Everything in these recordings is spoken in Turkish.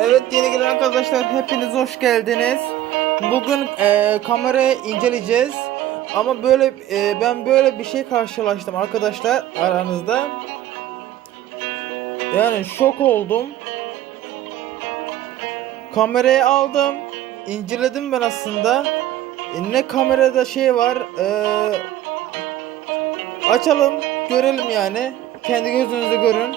Evet yeni gelen arkadaşlar hepiniz hoş geldiniz. Bugün e, kamerayı inceleyeceğiz. Ama böyle e, ben böyle bir şey karşılaştım arkadaşlar aranızda. Yani şok oldum. Kamerayı aldım. inceledim ben aslında. E, ne kamerada şey var. e, açalım görelim yani. Kendi gözünüzle görün.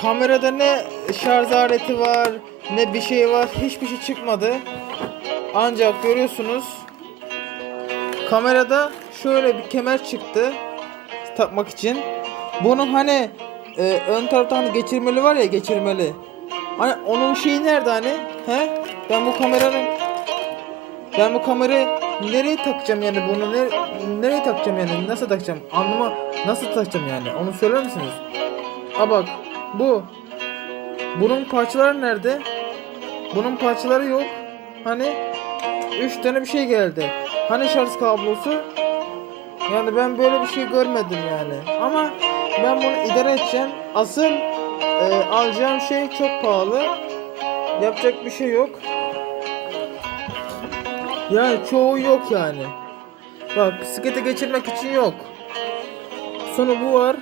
Kamerada ne şarj aleti var, ne bir şey var, hiçbir şey çıkmadı. Ancak görüyorsunuz kamerada şöyle bir kemer çıktı takmak için. Bunun hani e, ön tarafta hani geçirmeli var ya geçirmeli. Hani onun şeyi nerede hani? He? Ben bu kameranın ben bu kamerayı nereye takacağım yani bunu ne, nereye takacağım yani nasıl takacağım anlama nasıl takacağım yani onu söyler misiniz? A bak bu. Bunun parçaları nerede? Bunun parçaları yok. Hani 3 tane bir şey geldi. Hani şarj kablosu? Yani ben böyle bir şey görmedim yani. Ama ben bunu idare edeceğim. Asıl e, alacağım şey çok pahalı. Yapacak bir şey yok. Yani çoğu yok yani. Bak bisiklete geçirmek için yok. Sonra bu var.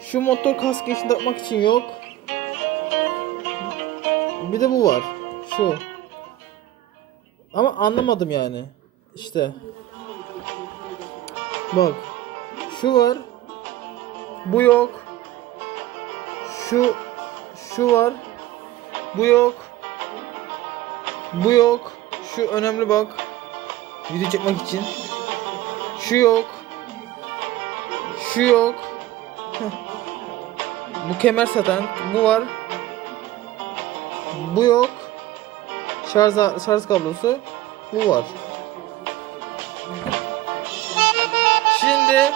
Şu motor kaskı için takmak için yok. Bir de bu var. Şu. Ama anlamadım yani. İşte. Bak. Şu var. Bu yok. Şu şu var. Bu yok. Bu yok. Şu önemli bak. Video çekmek için. Şu yok. Şu yok. Bu kemer satan. Bu var. Bu yok. Şarj, şarj kablosu. Bu var. Şimdi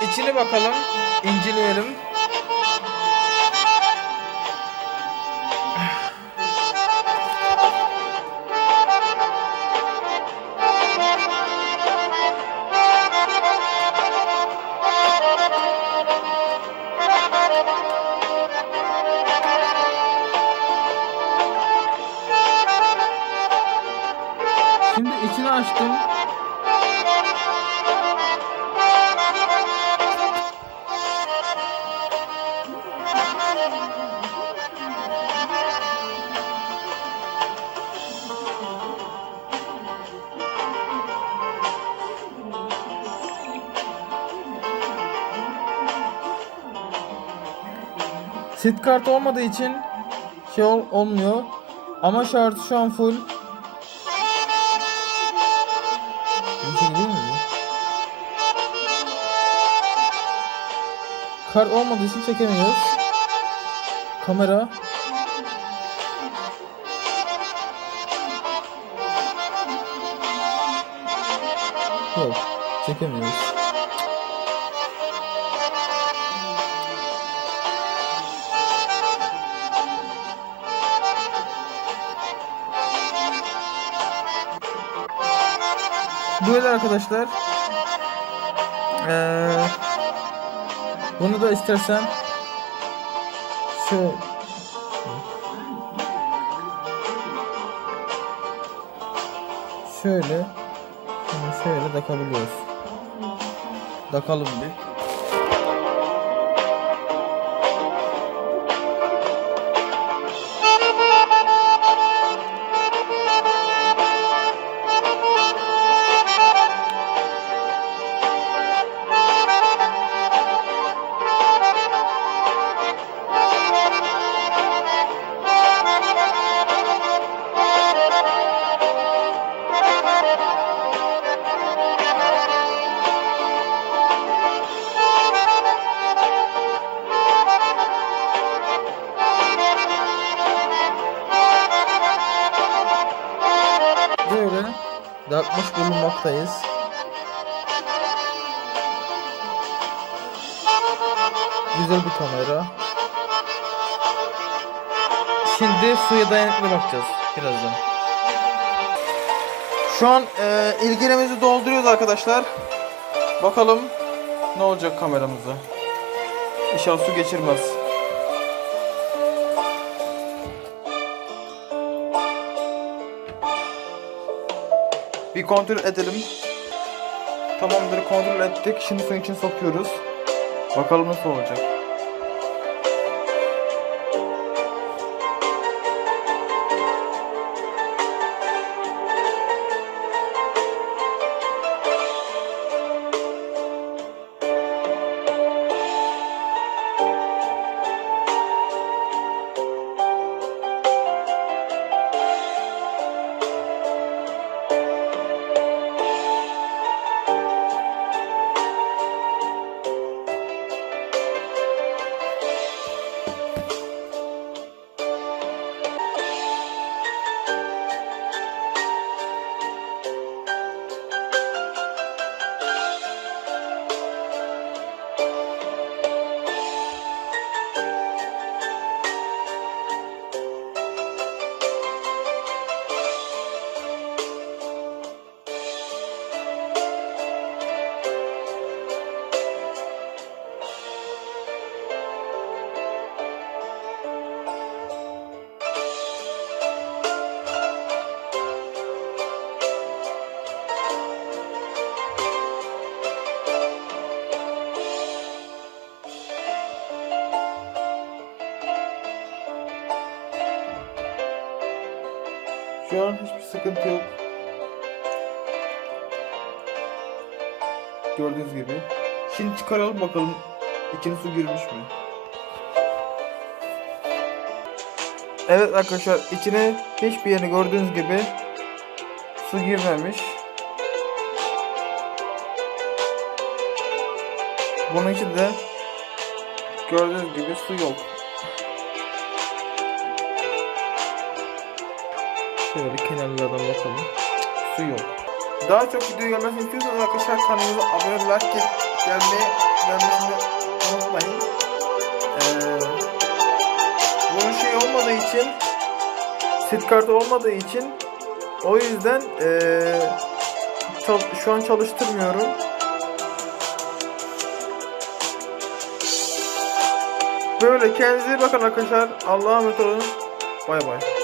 içine bakalım. inceleyelim. Şimdi içini açtım. Sit kart olmadığı için şey ol- olmuyor. Ama şartı şu an full. Kart olmadığı için çekemiyoruz. Kamera. Yok, çekemiyoruz. Böyle arkadaşlar. Ee, bunu da istersen şu şöyle şöyle takabiliyoruz. Takalım bir. Takmış bulunmaktayız. Güzel bir kamera. Şimdi suya dayanıklı bakacağız birazdan. Şu an e, ilgilemizi dolduruyoruz arkadaşlar. Bakalım ne olacak kameramıza. İnşallah su geçirmez. Bir kontrol edelim. Tamamdır kontrol ettik. Şimdi suyun için sokuyoruz. Bakalım nasıl olacak. Şu an hiçbir sıkıntı yok. Gördüğünüz gibi. Şimdi çıkaralım bakalım içine su girmiş mi? Evet arkadaşlar içine hiçbir yerini gördüğünüz gibi su girmemiş. Bunun için de gördüğünüz gibi su yok. Şöyle kenarlardan bakalım. Su yok. Daha çok video gelmesini istiyorsanız arkadaşlar kanalımıza abone olarak gel gelmeyi gelmesini unutmayın. Ee, bunun şey olmadığı için sit kartı olmadığı için o yüzden ee, şu an çalıştırmıyorum. Böyle kendinize bakın arkadaşlar. Allah'a emanet olun. Bay bay.